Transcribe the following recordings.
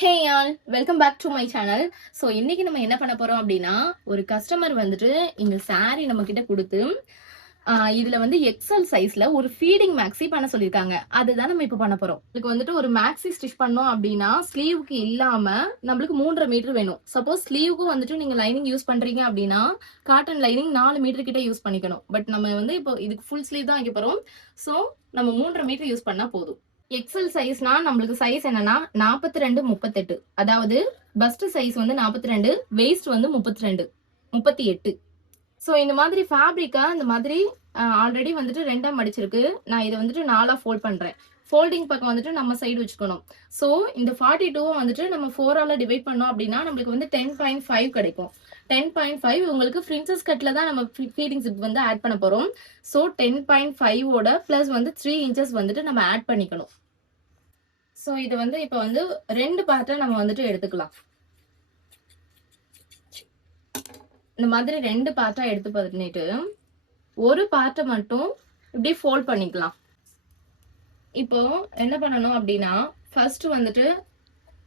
Hey all welcome back to my channel. So இன்னைக்கு நம்ம என்ன பண்ண போறோம் அப்படின்னா, ஒரு கஸ்டமர் வந்துட்டு இந்த saree நம்ம கிட்ட கொடுத்து இதுல வந்து எக்ஸல் சைஸ்ல ஒரு ஃபீடிங் மேக்ஸி பண்ண சொல்லியிருக்காங்க. அதுதான் நம்ம இப்போ பண்ண போறோம். இதுக்கு வந்துட்டு ஒரு மேக்ஸி ஸ்டிச் பண்ணோம் அப்படின்னா ஸ்லீவுக்கு இல்லாம நம்மளுக்கு 3.5 மீட்டர் வேணும். சப்போஸ் ஸ்லீவுக்கும் வந்துட்டு நீங்க லைனிங் யூஸ் பண்றீங்க அப்படின்னா காட்டன் லைனிங் 4 மீட்டர் கிட்ட யூஸ் பண்ணிக்கணும். பட் நம்ம வந்து இப்போ இதுக்கு ஃபுல் ஸ்லீவ் தான் வைக்க போறோம். ஸோ நம்ம 3.5 மீட்டர் யூஸ் பண்ணா போதும். எக்ஸல் சைஸ்னா நம்மளுக்கு சைஸ் என்னன்னா 42 38. அதாவது பஸ்ட் சைஸ் வந்து 42, வெயிஸ்ட் வந்து 32 38. ஸோ இந்த மாதிரி ஃபேப்ரிக்கா இந்த மாதிரி ஆல்ரெடி வந்துட்டு 2ஆ மடிச்சிருக்கு. நான் இதை வந்துட்டு 4ஆ ஃபோல்ட் பண்றேன். ஃபோல்டிங் பக்கம் வந்துட்டு நம்ம சைடு வச்சுக்கணும். ஸோ இந்த 42 வந்துட்டு நம்ம 4ஆல டிவைட் பண்ணோம் அப்படின்னா நம்மளுக்கு வந்து 10.5 கிடைக்கும். 10.5 உங்களுக்கு பிரின்சஸ் கட்ல தான் நம்ம ஃபீடிங் ஜிப் வந்து ஆட் பண்ண போறோம். ஸோ 10.5 ஓட பிளஸ் வந்து 3 இன்ச்சஸ் வந்துட்டு நம்ம ஆட் பண்ணிக்கணும். ஸோ இது வந்து இப்போ வந்து 2 பார்ட்டா நம்ம வந்துட்டு எடுத்துக்கலாம். இந்த மாதிரி 2 பார்ட்டா எடுத்து பண்ணிட்டு ஒரு பார்ட்டை மட்டும் இப்படி ஃபோல்ட் பண்ணிக்கலாம். இப்போ என்ன பண்ணணும் அப்படின்னா ஃபர்ஸ்ட் வந்துட்டு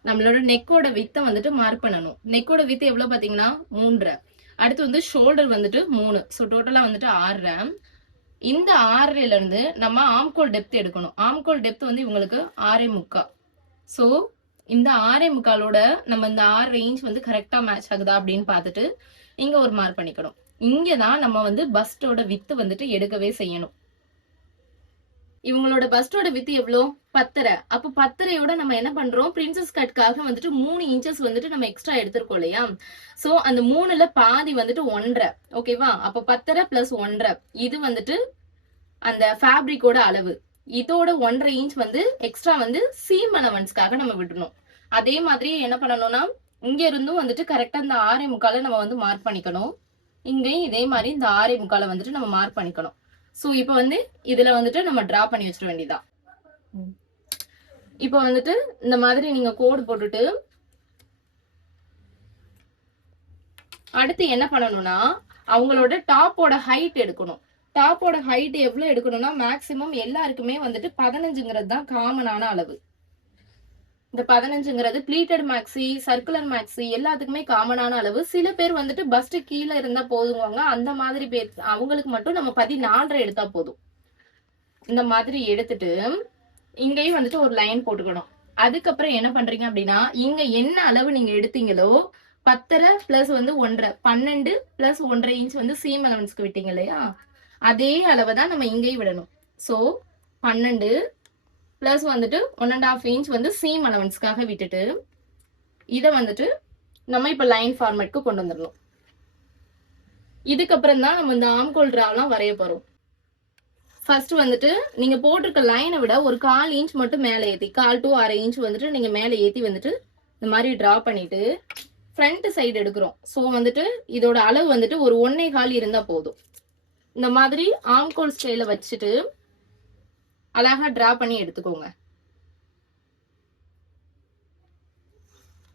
நம்மளோட நெக்கோட வித்தை வந்துட்டு மார்க் பண்ணணும். நெக்கோட வித்து எவ்வளவு பாத்தீங்கன்னா 3.5. அடுத்து வந்து ஷோல்டர் வந்துட்டு 3. ஸோ டோட்டலா வந்துட்டு 6.5. இந்த 6.5ல இருந்து நம்ம ஆம்கோல் டெப்த் எடுக்கணும். ஆம்கோல் டெப்த் வந்து இவங்களுக்கு 6.25. ஸோ இந்த 6.25ஓட நம்ம இந்த 6 இன்ச் வந்து கரெக்டா மேட்ச் ஆகுதா அப்படின்னு பார்த்துட்டு இங்க ஒரு மார்க் பண்ணிக்கணும். இங்கதான் நம்ம வந்து பஸ்டோட வித்து வந்துட்டு எடுக்கவே செய்யணும். இவங்களோட பஸ்டோட வித்து எவ்வளோ 10.5. அப்போ 10.5யோட நம்ம என்ன பண்றோம், பிரின்சஸ் கட்காக வந்துட்டு 3 இன்ச்சஸ் வந்துட்டு நம்ம எக்ஸ்ட்ரா எடுத்திருக்கோம் இல்லையா. சோ அந்த 3ல பாதி வந்துட்டு 1.5. ஓகேவா. அப்போ 10.5 பிளஸ் 1.5 இது வந்துட்டு அந்த ஃபேப்ரிக்கோட அளவு. இதோட 1.5 இன்ச் வந்து எக்ஸ்ட்ரா வந்து சீம் அலவன்ஸ்க்காக நம்ம விடணும். அதே மாதிரி என்ன பண்ணணும்னா இங்க இருந்தும் வந்துட்டு கரெக்டா இந்த 6.25 நம்ம வந்து மார்க் பண்ணிக்கணும். இங்கேயும் இதே மாதிரி இந்த 6.25 வந்துட்டு நம்ம மார்க் பண்ணிக்கணும். சோ இப்போ வந்து இதுல வந்துட்டு நம்ம டிரா பண்ணி வச்சிட வேண்டியதான். இப்போ வந்துட்டு இந்த மாதிரி நீங்க கோடு போட்டுட்டு அடுத்து என்ன பண்ணணும்னா அவங்களோட டாப்போட ஹைட் எடுக்கணும். டாப்போட ஹைட் எவ்வளவு எடுக்கணும்னா மேக்சிமம் எல்லாருக்குமே வந்துட்டு 15ங்கிறது தான் காமனான அளவு. இந்த 15ங்கிறது பிளீட்டட் மேக்ஸி, சர்க்குலர் மேக்ஸி எல்லாத்துக்குமே காமனான அளவு. சில பேர் வந்துட்டு பஸ்ட் கீழே இருந்தா போதுவாங்க. அந்த மாதிரி பேர் அவங்களுக்கு மட்டும் நம்ம 14.5 எடுத்தா போதும். இந்த மாதிரி எடுத்துட்டு இங்கேயும் வந்துட்டு ஒரு லைன் போட்டுக்கணும். அதுக்கப்புறம் என்ன பண்றீங்க அப்படின்னா இங்க என்ன அளவு நீங்க எடுத்தீங்களோ 10.5 பிளஸ் வந்து 1.5 12 பிளஸ் 1.5 இன்ச் வந்து சீம் அலவன்ஸ்க்கு விட்டீங்க இல்லையா, அதே அளவை தான் நம்ம இங்கேயும் விடணும். சோ 12 பிளஸ் வந்துட்டு 1.5 இன்ச் வந்து சீம் அலவன்ஸ்க்காக விட்டுட்டு இதை வந்துட்டு நம்ம இப்ப லைன் ஃபார்மேட்க்கு கொண்டு வந்துடணும். இதுக்கப்புறம் தான் நம்ம இந்த ஆம்கோல் டிராவெல்லாம் வரைய போறோம். ஃபர்ஸ்ட் வந்துட்டு நீங்க போட்டிருக்க லைனை விட ஒரு 1/4 இன்ச் மட்டும் மேலே ஏத்தி 1/4 to 1/2 இன்ச் வந்துட்டு நீங்க மேலே ஏத்தி வந்துட்டு இந்த மாதிரி டிரா பண்ணிட்டு ஃப்ரண்ட் சைடு எடுக்கிறோம். ஸோ வந்துட்டு இதோட அளவு வந்துட்டு ஒரு 1.25 இருந்தா போதும். இந்த மாதிரி ஆம்கோல் ஸ்டைல வச்சுட்டு அழகா டிரா பண்ணி எடுத்துக்கோங்க.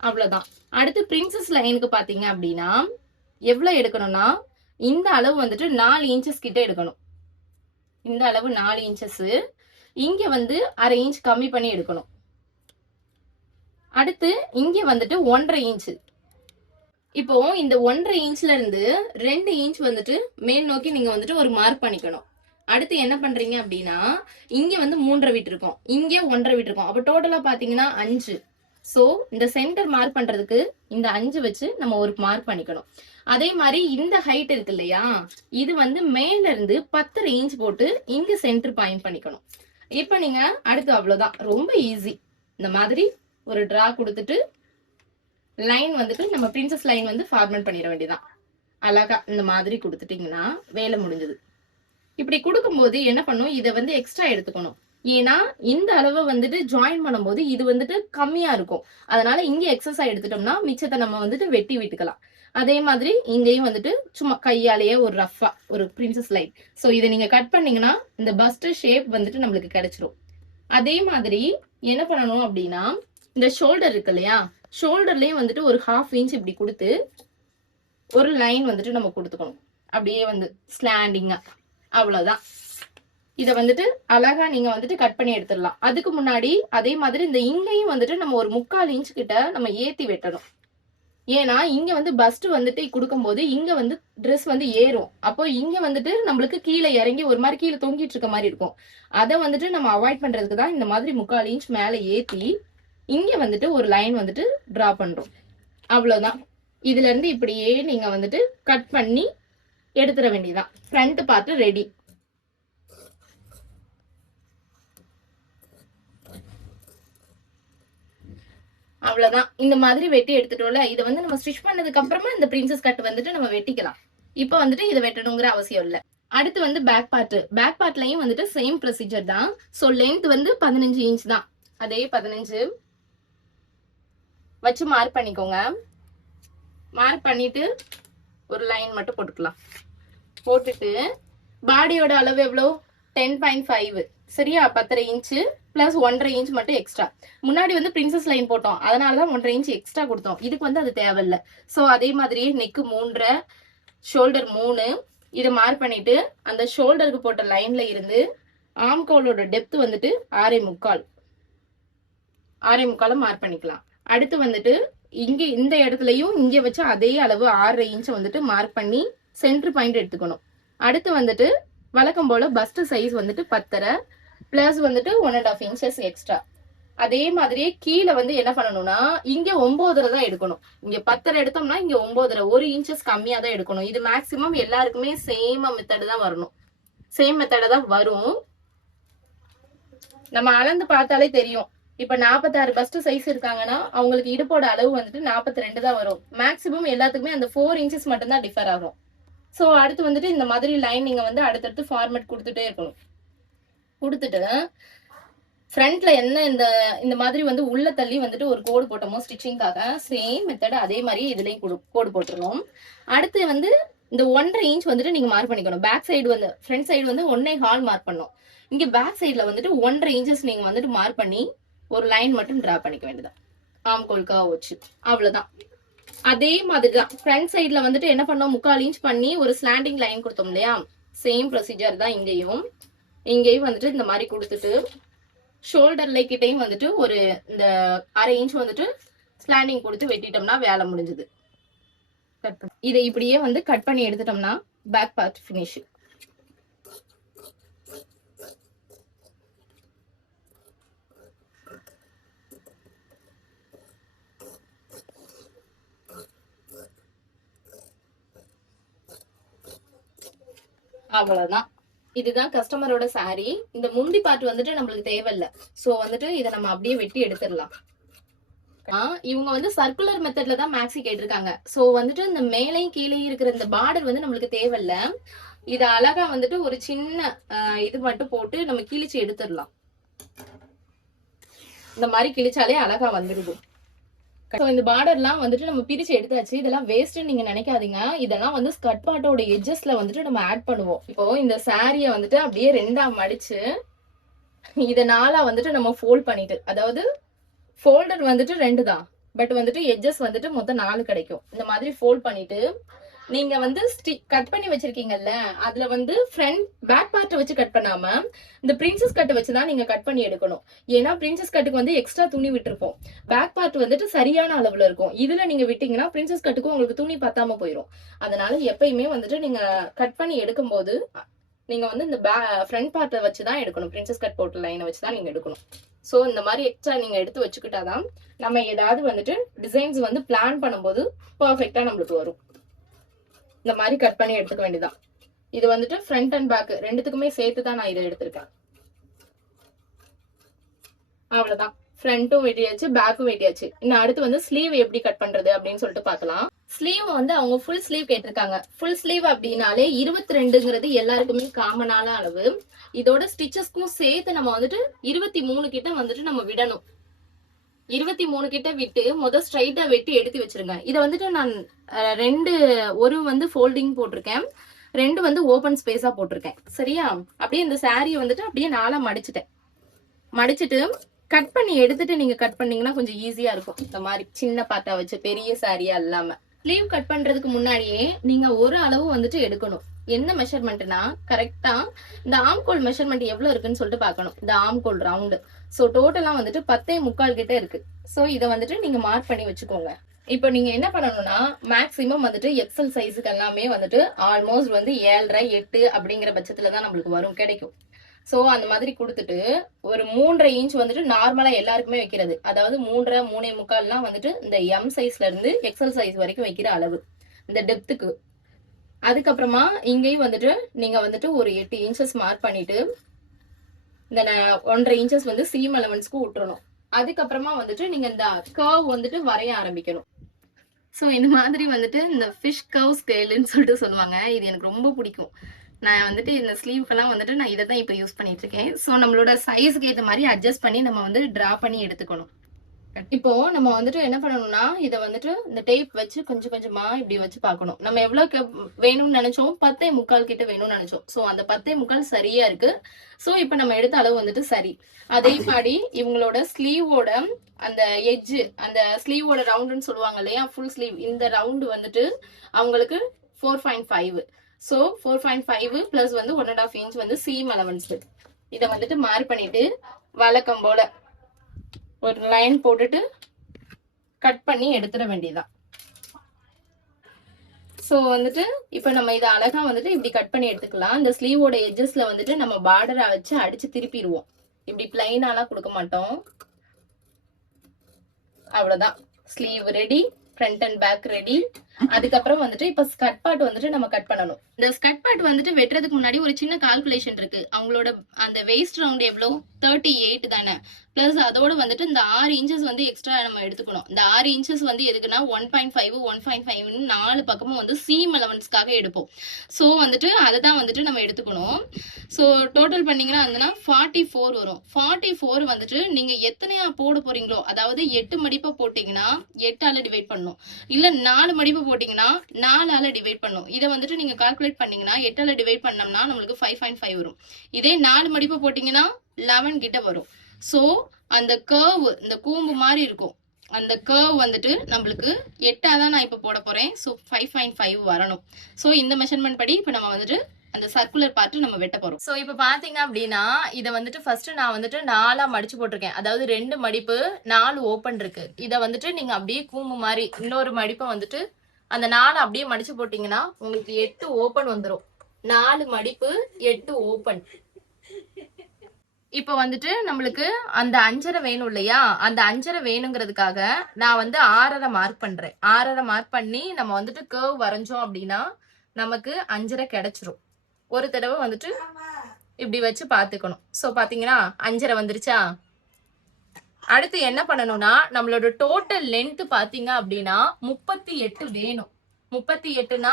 அவ்வளவுதான். அடுத்து பிரின்சஸ் லைனுக்கு பாத்தீங்க அப்படின்னா எவ்வளவு எடுக்கணும்னா இந்த அளவு வந்துட்டு 4 இன்ச்சஸ் கிட்ட எடுக்கணும். இந்த அளவு 4 இன்ச்சஸ். இங்க வந்து 1/2 இன்ச் கம்மி பண்ணி எடுக்கணும். அடுத்து இங்க வந்துட்டு 1.5 இன்ச். இப்போ இந்த 1.5 இன்ச்ல இருந்து 2 இன்ச் வந்துட்டு மேல் நோக்கி நீங்க வந்துட்டு ஒரு மார்க் பண்ணிக்கணும். அடுத்து என்ன பண்றீங்க அப்படின்னா இங்க வந்து 3.5 விட்டுருக்கோம், இங்க 1.5 விட்டுருக்கோம். அப்ப டோட்டலா பாத்தீங்கன்னா 5. சோ இந்த சென்டர் மார்க் பண்றதுக்கு இந்த 5 வச்சு நம்ம ஒரு மார்க் பண்ணிக்கணும். அதே மாதிரி இந்த ஹைட் இருக்கு இல்லையா, இது வந்து மேல இருந்து 10.5 இன்ச் போட்டு இங்க சென்டர் பாயிண்ட் பண்ணிக்கணும். இப்ப நீங்க அடுத்து அவ்வளவுதான், ரொம்ப ஈஸி. இந்த மாதிரி ஒரு டிரா கொடுத்துட்டு லைன் வந்துட்டு நம்ம பிரின்சஸ் லைன் வந்து ஃபார்மேட் பண்ணிட வேண்டியதான். அழகா இந்த மாதிரி கொடுத்துட்டீங்கன்னா வேலை முடிஞ்சது. இப்படி கொடுக்கும்போது என்ன பண்ணும், இதை வந்து எக்ஸ்ட்ரா எடுத்துக்கணும். ஏன்னா இந்த அளவை வந்துட்டு ஜாயின் பண்ணும்போது இது வந்துட்டு கம்மியா இருக்கும். அதனால இங்க எக்ஸஸா எடுத்துட்டோம்னா மிச்சத்தை நம்ம வந்துட்டு வெட்டி விட்டுக்கலாம். அதே மாதிரி இங்கேயும் வந்துட்டு சும்மா கையாலேயே ஒரு ரஃபா ஒரு பிரின்சஸ் லைன். ஸோ இதை நீங்க கட் பண்ணீங்கன்னா இந்த பஸ்ட் ஷேப் வந்துட்டு நம்மளுக்கு கிடைச்சிரும். அதே மாதிரி என்ன பண்ணணும் அப்படின்னா இந்த ஷோல்டர் இருக்கு இல்லையா, ஷோல்டர்லயும் வந்துட்டு ஒரு 1/2 இன்ச் இப்படி கொடுத்து ஒரு லைன் வந்துட்டு நம்ம கொடுத்துக்கணும். அப்படியே வந்து ஸ்லாண்டிங்கா. அவ்வளவுதான். இத வந்துட்டு அழகா நீங்க வந்துட்டு கட் பண்ணி எடுத்துடலாம். அதுக்கு முன்னாடி அதே மாதிரி இந்த இங்கேயும் வந்துட்டு நம்ம ஒரு 3/4 இன்ச் கிட்ட நம்ம ஏத்தி வெட்டணும். ஏன்னா இங்க வந்து பஸ்ட் வந்துட்டு கொடுக்கும்போது இங்க வந்து ட்ரெஸ் வந்து ஏறும். அப்போ இங்க வந்துட்டு நம்மளுக்கு கீழே இறங்கி ஒரு மாதிரி கீழே தொங்கிட்டு இருக்க மாதிரி இருக்கும். அதை வந்துட்டு நம்ம அவாய்ட் பண்றதுக்கு தான் இந்த மாதிரி 3/4 இன்ச் மேல ஏத்தி இங்க வந்துட்டு ஒரு லைன் வந்துட்டு டிரா பண்றோம். அவ்வளவுதான். இதுல இருந்து இப்படியே நீங்க வந்துட்டு கட் பண்ணி எடுத்துட வேண்டியதான். Front part ready. அவ்வளவுதான். இந்த மாதிரி வெட்டி எடுத்துட்டோம்ல, இதை வந்து நம்ம ஸ்டிச் பண்ணதுக்கு அப்புறமா இந்த பிரின்சஸ் கட் வந்துட்டு நம்ம வெட்டிக்கலாம். இப்ப வந்துட்டு இதை வெட்டணுங்கிற அவசியம் இல்ல. அடுத்து வந்து பேக் பார்ட். பேக் பார்ட்லயும் வந்துட்டு சேம் ப்ரொசீஜர் தான். சோ லென்த் வந்து 15 இன்ச் தான். அதே 15 வச்சு மார்க் பண்ணிக்கோங்க. மார்க் பண்ணிட்டு ஒரு லைன் மட்டும் போட்டுக்கலாம். போட்டுட்டு பாடியோட அளவு எவ்வளோ? 10.5. சரியா? 10.5 இன்ச்சு பிளஸ் 1.5 இன்ச் மட்டும் எக்ஸ்ட்ரா. முன்னாடி வந்து பிரின்சஸ் லைன் போட்டோம், அதனாலதான் 1.5 இன்ச் எக்ஸ்ட்ரா கொடுத்தோம். இதுக்கு வந்து அது தேவையில்லை. சோ அதே மாதிரியே நெக்கு 3.5, ஷோல்டர் 3. இதை மார்க் பண்ணிட்டு அந்த ஷோல்டருக்கு போட்ட லைன்ல இருந்து ஆம்கோலோட டெப்த் வந்துட்டு 6.25 மார்க் பண்ணிக்கலாம். அடுத்து வந்துட்டு இங்க இந்த இடத்துலயும் இங்க வச்சு அதே அளவு 6.5 இன்ச் வந்துட்டு மார்க் பண்ணி சென்டர் பாயிண்ட் எடுத்துக்கணும். அடுத்து வந்துட்டு வழக்கம் போல பஸ்ட் சைஸ் வந்துட்டு 10.5 பிளஸ் வந்துட்டு 1.5 இன்ச்சஸ் எக்ஸ்ட்ரா. அதே மாதிரியே கீழே வந்து என்ன பண்ணணும்னா இங்க 9.5 தான் எடுக்கணும். இங்க 10.5 எடுத்தோம்னா இங்க 9.5, 1 இன்ச்சஸ் கம்மியா தான் எடுக்கணும். இது மேக்சிமம் எல்லாருக்குமே சேம் மெத்தட் தான் வரணும். சேம் மெத்தட் தான் வரும். நம்ம அளந்து பார்த்தாலே தெரியும். இப்ப 46 பஸ்ட் சைஸ் இருக்காங்கன்னா அவங்களுக்கு இடுப்போட அளவு வந்துட்டு 42 தான் வரும். மேக்சிமம் எல்லாத்துக்குமே அந்த 4 இன்ச்சஸ் மட்டும் தான் டிஃபர் ஆகும். சோ அடுத்து வந்துட்டு இந்த மாதிரி லைன் நீங்க வந்து அடுத்தடுத்து ஃபார்மேட் கொடுத்துட்டே இருக்கணும். கொடுத்துட்டு ஃப்ரண்ட்ல என்ன இந்த மாதிரி வந்து உள்ள தள்ளி வந்துட்டு ஒரு கோடு போட்டோமோ ஸ்டிச்சிங்காக, சேம் மெத்தட் அதே மாதிரி இதுலயும் கோடு போட்டுருணும். அடுத்து வந்து இந்த 1.5 இன்ச் வந்துட்டு நீங்க மார்க் பண்ணிக்கணும். பேக் சைடு வந்து ஃப்ரண்ட் சைடு வந்து 1.25 மார்க் பண்ணும். இங்க பேக் சைடுல வந்துட்டு 1.5 இன்ச்சஸ் நீங்க வந்துட்டு மார்க் பண்ணி ஒரு லைன் மட்டும் டிரா பண்ணிக்க வேண்டியதான். ஆம்கோல்கா வச்சு அவ்வளவுதான். அதே மாதிரிதான் ஃப்ரண்ட் சைடுல வந்துட்டு என்ன பண்ணோம், 3/4 இன்ச் பண்ணி ஒரு ஸ்லாண்டிங் லைன் கொடுத்தோம் இல்லையா? சேம் ப்ரொசீஜர் தான் இங்கேயும் வந்துட்டு இந்த மாதிரி கொடுத்துட்டு ஷோல்டர்ல கிட்டையும் வந்துட்டு ஒரு இந்த 1/2 இன்ச் வந்துட்டு ஸ்லாண்டிங் கொடுத்து வெட்டிட்டோம்னா வேலை முடிஞ்சது. இதை இப்படியே வந்து கட் பண்ணி எடுத்துட்டோம்னா பேக் பார்ட் ஃபினிஷ். அவ்வளவுதான். இதுதான் கஸ்டமரோட சாரி. இந்த முந்தி பார்ட் வந்துட்டு நம்மளுக்கு தேவையில்லை. சோ வந்துட்டு இதை நம்ம அப்படியே வெட்டி எடுத்துடலாம். இவங்க வந்து சர்க்குலர் மெத்தட்ல தான் மேக்ஸி கேட்டிருக்காங்க. சோ வந்துட்டு இந்த மேலையும் கீழே இருக்கிற இந்த பார்டர் வந்து நம்மளுக்கு தேவையில்லை. இத அழகா வந்துட்டு ஒரு சின்ன இது மட்டும் போட்டு நம்ம கிழிச்சு எடுத்துடலாம். இந்த மாதிரி கிழிச்சாலே அழகா வந்துருது. இந்த பார்டர்லாம் வந்துட்டு நம்ம பிரிச்சு எடுத்தாச்சு. இதெல்லாம் வேஸ்ட் நீங்க நினைக்காதீங்க. இதெல்லாம் வந்து ஸ்கர்ட் பார்ட்டோட எட்ஜஸ்ல வந்துட்டு நம்ம ஆட் பண்ணுவோம். இப்போ இந்த சாரிய வந்துட்டு அப்படியே 2ஆ மடிச்சு இத 4ஆ வந்துட்டு நம்ம ஃபோல்ட் பண்ணிட்டு, அதாவது ஃபோல்டர் வந்துட்டு 2 தான், பட் வந்துட்டு எட்ஜஸ் வந்துட்டு மொத்தம் 4 கிடைக்கும். இந்த மாதிரி ஃபோல்ட் பண்ணிட்டு நீங்க வந்து கட் பண்ணி வச்சிருக்கீங்கல்ல, அதுல வந்து ஃப்ரண்ட் பேக் பார்ட்டை வச்சு கட் பண்ணாம இந்த பிரின்சஸ் கட்டை வச்சுதான் நீங்க கட் பண்ணி எடுக்கணும். ஏன்னா பிரின்சஸ் கட்டுக்கு வந்து எக்ஸ்ட்ரா துணி விட்டுருப்போம். பேக் பார்ட் வந்துட்டு சரியான அளவுல இருக்கும். இதுல நீங்க விட்டீங்கன்னா பிரின்சஸ் கட்டுக்கும் உங்களுக்கு துணி பத்தாம போயிடும். அதனால எப்பயுமே வந்துட்டு நீங்க கட் பண்ணி எடுக்கும் போது நீங்க வந்து இந்த ஃப்ரண்ட் பார்ட்டை வச்சுதான் எடுக்கணும். பிரின்சஸ் கட் போட்ட லைனை வச்சுதான் நீங்க எடுக்கணும். சோ இந்த மாதிரி எக்ஸ்ட்ரா நீங்க எடுத்து வச்சுக்கிட்டாதான் நம்ம ஏதாவது வந்துட்டு டிசைன்ஸ் வந்து பிளான் பண்ணும்போது பர்ஃபெக்டா நம்மளுக்கு வரும். இந்த மாதிரி கட் பண்ணி எடுத்துக்க வேண்டியதான். இது வந்துட்டு ஃப்ரண்ட் அண்ட் பேக் ரெண்டுத்துக்குமே சேர்த்து தான் நான் இதை எடுத்திருக்கேன். அவ்வளவுதான். ஃப்ரண்ட்டும் வெட்டியாச்சு, பேக்கும் வெட்டியாச்சு. இன்னும் அடுத்து வந்து ஸ்லீவ் எப்படி கட் பண்றது அப்படின்னு சொல்லிட்டு பார்க்கலாம். ஸ்லீவ் வந்து அவங்க ஃபுல் ஸ்லீவ் கேட்டிருக்காங்க. ஃபுல் ஸ்லீவ் அப்படின்னாலே 22ங்கிறது எல்லாருக்குமே காமனான அளவு. இதோட ஸ்டிச்சஸ்க்கும் சேர்த்து நம்ம வந்துட்டு 23 கிட்ட வந்துட்டு நம்ம விடணும். 23 கிட்ட விட்டு ஸ்ட்ரைட்டா வெட்டி எடுத்து வச்சிருங்க. இதை வந்துட்டு நான் ஒரு வந்து ஃபோல்டிங் போட்டிருக்கேன், 2 வந்து ஓபன் ஸ்பேஸா போட்டிருக்கேன். சரியா? அப்படியே இந்த சாரியை வந்துட்டு அப்படியே 4ஆ மடிச்சிட்டு கட் பண்ணி எடுத்துட்டு நீங்க கட் பண்ணீங்கன்னா கொஞ்சம் ஈஸியா இருக்கும். இந்த மாதிரி சின்ன பார்ட்டா வச்சு பெரிய சாரியா இல்லாம ஸ்லீவ் கட் பண்றதுக்கு முன்னாடியே நீங்க ஒரு அளவு வந்துட்டு எடுக்கணும். என்ன மெஷர்மெண்ட்னா கரெக்டா இந்த ஆம்கோல் மெஷர்மெண்ட் எவ்வளவு இருக்குன்னு சொல்லிட்டு பார்க்கணும். இந்த ஆம்கோல் ரவுண்டு. ஸோ டோட்டலா வந்துட்டு 10.75 கிட்ட இருக்கு. ஸோ இதை வந்துட்டு நீங்க மார்க் பண்ணி வச்சுக்கோங்க. இப்போ நீங்க என்ன பண்ணணும்னா மேக்சிமம் வந்துட்டு எக்ஸல் சைஸுக்கு எல்லாமே வந்துட்டு ஆல்மோஸ்ட் வந்து 7.5 8 அப்படிங்கிற பட்சத்துல தான் நம்மளுக்கு வரும் கிடைக்கும். ஸோ அந்த மாதிரி கொடுத்துட்டு ஒரு 3.5 இன்ச் வந்துட்டு நார்மலா எல்லாருக்குமே வைக்கிறது. அதாவது 3.5 3.25 வந்துட்டு இந்த எம் சைஸ்ல இருந்து எக்ஸல் சைஸ் வரைக்கும் வைக்கிற அளவு இந்த டெப்த்துக்கு. அதுக்கப்புறமா இங்கேயும் வந்துட்டு நீங்க வந்துட்டு ஒரு 8 இன்ச்சஸ் மார்க் பண்ணிட்டு இந்த 1.5 இன்ச்சஸ் வந்து சீம் அலவன்ஸ்க்கு விட்டுறணும். அதுக்கப்புறமா வந்துட்டு நீங்க இந்த கர்வ் வந்துட்டு வரைய ஆரம்பிக்கணும். ஸோ இந்த மாதிரி வந்துட்டு இந்த ஃபிஷ் கர்வ் ஸ்கேலுன்னு சொல்லிட்டு சொல்லுவாங்க. இது எனக்கு ரொம்ப பிடிக்கும். நான் வந்துட்டு இந்த ஸ்லீவ்க்கெல்லாம் வந்துட்டு நான் இதை தான் இப்போ யூஸ் பண்ணிட்டு இருக்கேன். ஸோ நம்மளோட சைஸ்க்கு ஏற்ற மாதிரி அட்ஜஸ்ட் பண்ணி நம்ம வந்து டிரா பண்ணி எடுத்துக்கணும். இப்போ நம்ம வந்துட்டு என்ன பண்ணணும்னா இதை வந்துட்டு இந்த டேப் வச்சு கொஞ்சம் கொஞ்சமா இப்படி வச்சு பார்க்கணும். நம்ம எவ்வளவு வேணும்னு நினைச்சோம் 10.75 கிட்ட வேணும்னு நினைச்சோம். ஸோ அந்த 10.75 சரியா இருக்கு. ஸோ இப்போ நம்ம எடுத்த அளவு வந்துட்டு சரி. அதே மாதிரி இவங்களோட ஸ்லீவோட அந்த எட்ஜ் அந்த ஸ்லீவோட ரவுண்டுன்னு சொல்லுவாங்க இல்லையா, ஃபுல் ஸ்லீவ் இந்த ரவுண்டு வந்துட்டு அவங்களுக்கு 4.5. ஸோ 4.5 பிளஸ் வந்து 1.5 இன்ச் வந்து சீம் அலவன்ஸ். இதை வந்துட்டு மார்க் பண்ணிட்டு வழக்கம் போல ஒரு லைன் போட்டுட்டு கட் பண்ணி எடுத்துட வேண்டியதான். ஸோ வந்துட்டு இப்போ நம்ம இதை அழகா வந்துட்டு இப்படி கட் பண்ணி எடுத்துக்கலாம். இந்த ஸ்லீவோட எட்ஜஸ்ல வந்துட்டு நம்ம பார்டரா வச்சு அடிச்சு திருப்பிடுவோம். இப்படி பிளைனாலாம் கொடுக்க மாட்டோம். அவ்வளவுதான், sleeve ready, front and back ready. அதுக்கப்புறம் வந்துட்டு இப்ப ஸ்கர்ட் பார்ட் வந்துட்டு நம்ம கட் பண்ணணும். இந்த ஸ்கர்ட் பார்ட் வந்துட்டு வெட்டுறதுக்கு முன்னாடி ஒரு சின்ன கால்குலேஷன் இருக்கு. அவங்களோட அந்த வெயிஸ்ட் ரவுண்ட் எவ்வளோ 38 தானே, பிளஸ் அதோட வந்துட்டு இந்த 6 இன்ச்சஸ் வந்து எக்ஸ்ட்ரா நம்ம எடுத்துக்கணும். இந்த 6 இன்ச்சஸ் வந்து எதுக்குன்னா 1.5 1.5 4 பக்கமும் வந்து சீம் அலவன்ஸ்க்காக எடுப்போம். ஸோ வந்துட்டு அதை தான் வந்துட்டு நம்ம எடுத்துக்கணும். ஸோ டோட்டல் பண்ணீங்கன்னா வந்துன்னா 44 வரும். 44 வந்துட்டு நீங்க எத்தனையா போட போறீங்களோ, அதாவது 8 மடிப்பை போட்டீங்கன்னா 8ஆல டிவைட் பண்ணும், இல்ல 4 மடிப்பு போட்டீங்கன்னா 4ஆல டிவைட் பண்ணும். இதை வந்துட்டு நீங்க கால்குலேட் பண்ணீங்கன்னா 8ஆல டிவைட் பண்ணோம்னா நம்மளுக்கு 5.5 வரும். இதே 4 மடிப்பு போட்டீங்கன்னா 11 கிட்ட வரும். ஸோ அந்த கர்வ் இந்த கூம்பு மாதிரி இருக்கும். அந்த கர்வ் வந்துட்டு நம்மளுக்கு 8ஆ தான் நான் இப்போ போட போறேன். ஸோ 5.5 வரணும். ஸோ இந்த மெஷர்மெண்ட் படி இப்போ நம்ம வந்துட்டு அந்த சர்க்குலர் பார்ட் நம்ம வெட்ட போறோம். ஸோ இப்போ பாத்தீங்க அப்படின்னா இதை வந்துட்டு ஃபர்ஸ்ட் நான் வந்துட்டு 4ஆ மடிச்சு போட்டிருக்கேன். அதாவது 2 மடிப்பு 4 ஓப்பன் இருக்கு. இதை வந்துட்டு நீங்க அப்படியே கூம்பு மாதிரி இன்னொரு மடிப்பை வந்துட்டு அந்த 4 அப்படியே மடிச்சு போட்டீங்கன்னா உங்களுக்கு 8 ஓப்பன் வந்துடும். 4 மடிப்பு 8 ஓப்பன். இப்போ வந்துட்டு நம்மளுக்கு அந்த 5.5 வேணும் இல்லையா, அந்த 5.5 வேணுங்கிறதுக்காக நான் வந்து 6.5 மார்க் பண்றேன். 6.5 மார்க் பண்ணி நம்ம வந்துட்டு கர்வ் வரைஞ்சோம் அப்படின்னா நமக்கு 5.5 கிடைச்சிரும். ஒரு தடவை வந்துட்டு இப்படி வச்சு பார்த்துக்கணும். ஸோ பாத்தீங்கன்னா 5.5 வந்துருச்சா. அடுத்து என்ன பண்ணணும்னா நம்மளோட டோட்டல் லென்த் பாத்தீங்க அப்படின்னா 38 வேணும். 38னா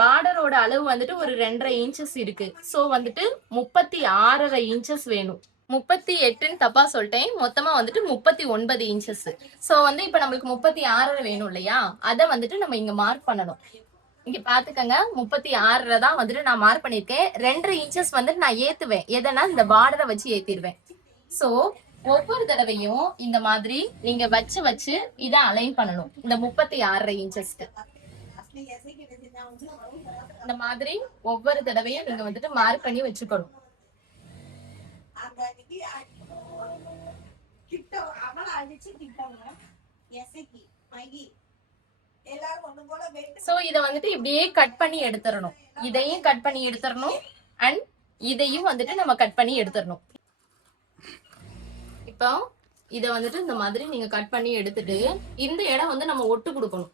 பார்டரோட அளவு வந்துட்டு ஒரு 2.5 இன்ச்சஸ் இருக்கு. ஸோ வந்துட்டு 36.5 இன்ச்சஸ் வேணும். 38ன்னு தப்பா சொல்லிட்டேன், மொத்தமா வந்துட்டு 39 இன்ச்சஸ். ஸோ வந்து இப்ப நம்மளுக்கு 36.5 வேணும் இல்லையா, அதை வந்துட்டு நம்ம இங்க மார்க் பண்ணணும். இங்க பாத்துக்கங்க 36 தான் வந்துட்டு நான் மார்க் பண்ணிருக்கேன். 2.5 இன்ச்சஸ் வந்துட்டு நான் ஏத்துவேன். எதனா இந்த பார்டரை வச்சு ஏத்திடுவேன். ஸோ ஒவ்வொரு தடவையும் இந்த மாதிரி நீங்க வச்சு வச்சு இதை அலைன் பண்ணணும். இந்த 36.5 இன்ச்சஸ்க்கு இந்த மாதிரி ஒவ்வொரு தடவையும் நீங்க வந்துட்டு மார்க் பண்ணி வச்சுக்கணும். சோ இத வந்துட்டு இப்படியே கட் பண்ணி எடுத்துறணும். இதையும் கட் பண்ணி எடுத்துறணும் அண்ட் இதையும் வந்துட்டு நம்ம கட் பண்ணி எடுத்துறணும். இப்போ இத வந்துட்டு இந்த மாதிரி நீங்க கட் பண்ணி எடுத்துட்டு இந்த இடம் வந்து நம்ம ஒட்டு கொடுக்கணும்.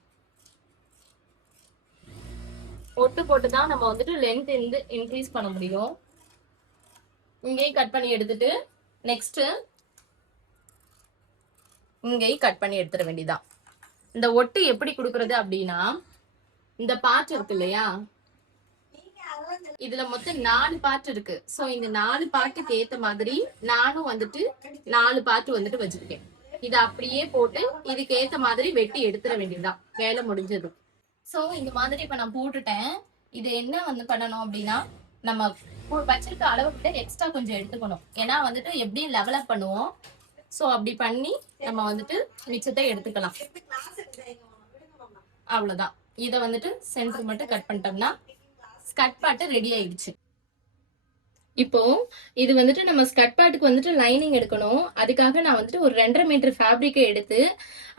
ஒட்டு போட்டுதான் நம்ம வந்துட்டு லென்த் இன்க்ரீஸ் பண்ண முடியும். இங்கேயும் கட் பண்ணி எடுத்துட்டு நெக்ஸ்ட் இங்கேயும் கட் பண்ணி எடுத்துட வேண்டியதான். இந்த ஒட்டு எப்படி கொடுக்கறது அப்படின்னா இந்த பார்ட் இருக்கு இல்லையா, இதுல மொத்தம் 4 பார்ட் இருக்கு. சோ இந்த 4 பார்ட்டுக்கு ஏத்த மாதிரி நானும் வந்துட்டு 4 பார்ட் வந்துட்டு வச்சிருக்கேன். இத அப்படியே போட்டு இதுக்கு ஏத்த மாதிரி வெட்டி எடுத்துட வேண்டியதுதான், வேலை முடிஞ்சது. சோ இந்த மாதிரி இப்ப நான் போட்டுட்டேன். இது என்ன வந்து பண்ணணும் அப்படின்னா நம்ம வச்சிருக்க அளவு விட எக்ஸ்ட்ரா கொஞ்சம் எடுத்துக்கணும். ஏன்னா வந்துட்டு எப்படியும் லெவலப் பண்ணுவோம். சோ அப்படி பண்ணி நம்ம வந்துட்டு மிச்சத்தை எடுத்துக்கலாம். அவ்வளவுதான். இதை வந்துட்டு சென்டர் மட்டும் கட் பண்ணிட்டோம்னா ஸ்கர்ட் பார்ட் ரெடி ஆயிடுச்சு. இப்போ இது வந்துட்டு நம்ம ஸ்கர்ட் பார்ட்டுக்கு வந்துட்டு லைனிங் எடுக்கணும். அதுக்காக நான் வந்துட்டு ஒரு 2.5 மீட்டர் ஃபேப்ரிக்கை எடுத்து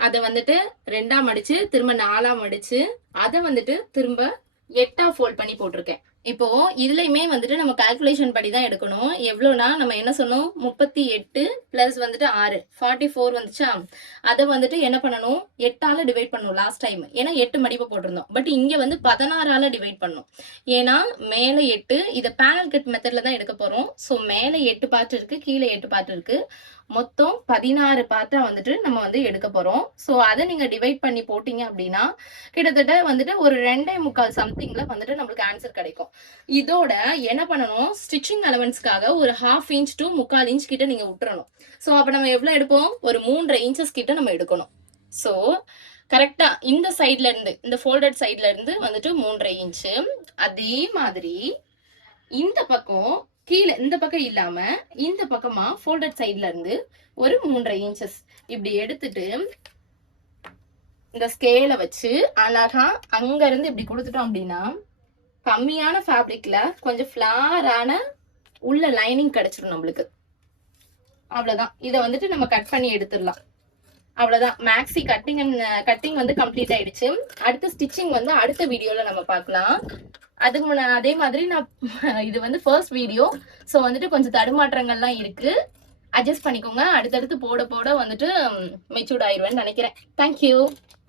அதை வந்துட்டு 2ஆ மடிச்சு திரும்ப 4ஆ மடிச்சு அதை வந்துட்டு திரும்ப 8ஆ ஃபோல்ட் பண்ணி போட்டிருக்கேன். இப்போ இதுலயுமே வந்துட்டு நம்ம கால்குலேஷன் படி தான் எடுக்கணும். எவ்வளோனா நம்ம என்ன சொன்னோம், 38 பிளஸ் வந்துட்டு 6 44 வந்துச்சா, அதை வந்துட்டு என்ன பண்ணணும், 8ஆல டிவைட் பண்ணணும் லாஸ்ட் டைம். ஏன்னா 8 மடிப்பு போட்டிருந்தோம். பட் இங்க வந்து 16ஆல டிவைட் பண்ணணும். ஏன்னா மேல 8, இதை பேனல் கட் மெத்தட்ல தான் எடுக்க போறோம். ஸோ மேல 8 பார்ட் இருக்கு, கீழே 8 பார்ட் இருக்கு. மொத்தம் 16 பார்ட்டா வந்துட்டு நம்ம வந்து எடுக்க போறோம். ஸோ அதை நீங்க டிவைட் பண்ணி போட்டீங்க அப்படின்னா கிட்டத்தட்ட வந்துட்டு ஒரு 2.25 சம்திங்ல வந்துட்டு நம்மளுக்கு ஆன்சர் கிடைக்கும். இதோட என்ன பண்ணணும், ஸ்டிச்சிங் அலவன்ஸ்க்காக ஒரு 1/2 இன்ச் to 3/4 இன்ச் கிட்ட நீங்க விட்டுறணும். ஸோ அப்ப நம்ம எவ்வளவு எடுப்போம், ஒரு 3.5 இன்ச்சஸ் கிட்ட நம்ம எடுக்கணும். ஸோ கரெக்டா இந்த சைட்ல இருந்து, இந்த ஃபோல்டட் சைட்ல இருந்து வந்துட்டு 3.5 இன்ச்சு. அதே மாதிரி இந்த பக்கம் கீழே, இந்த பக்கம் இல்லாம இந்த பக்கமா ஃபோல்டட் சைட்ல இருந்து ஒரு 3.5 இன்ச்சஸ் இப்படி எடுத்துட்டு இந்த ஸ்கேலை வச்சு அழகா அங்க இருந்து இப்படி கொடுத்துட்டோம் அப்படின்னா கம்மியான ஃபேப்ரிக்ல கொஞ்சம் ஃபிளாரான உள்ள லைனிங் கிடைச்சிடும் நம்மளுக்கு. அவ்வளவுதான். இதை வந்துட்டு நம்ம கட் பண்ணி எடுத்துடலாம். அவ்வளவுதான். மேக்ஸி கட்டிங் வந்து கம்ப்ளீட் ஆயிடுச்சு. அடுத்த ஸ்டிச்சிங் வந்து அடுத்த வீடியோல நம்ம பார்க்கலாம். அதுக்கு முன்ன அதே மாதிரி நான் இது வந்து ஃபர்ஸ்ட் வீடியோ, ஸோ வந்துட்டு கொஞ்சம் தடுமாற்றங்கள்லாம் இருக்கு, அட்ஜஸ்ட் பண்ணிக்கோங்க. அடுத்தடுத்து போட போட வந்துட்டு மெச்சூர்ட் ஆயிடுவேன்னு நினைக்கிறேன். தேங்க்யூ.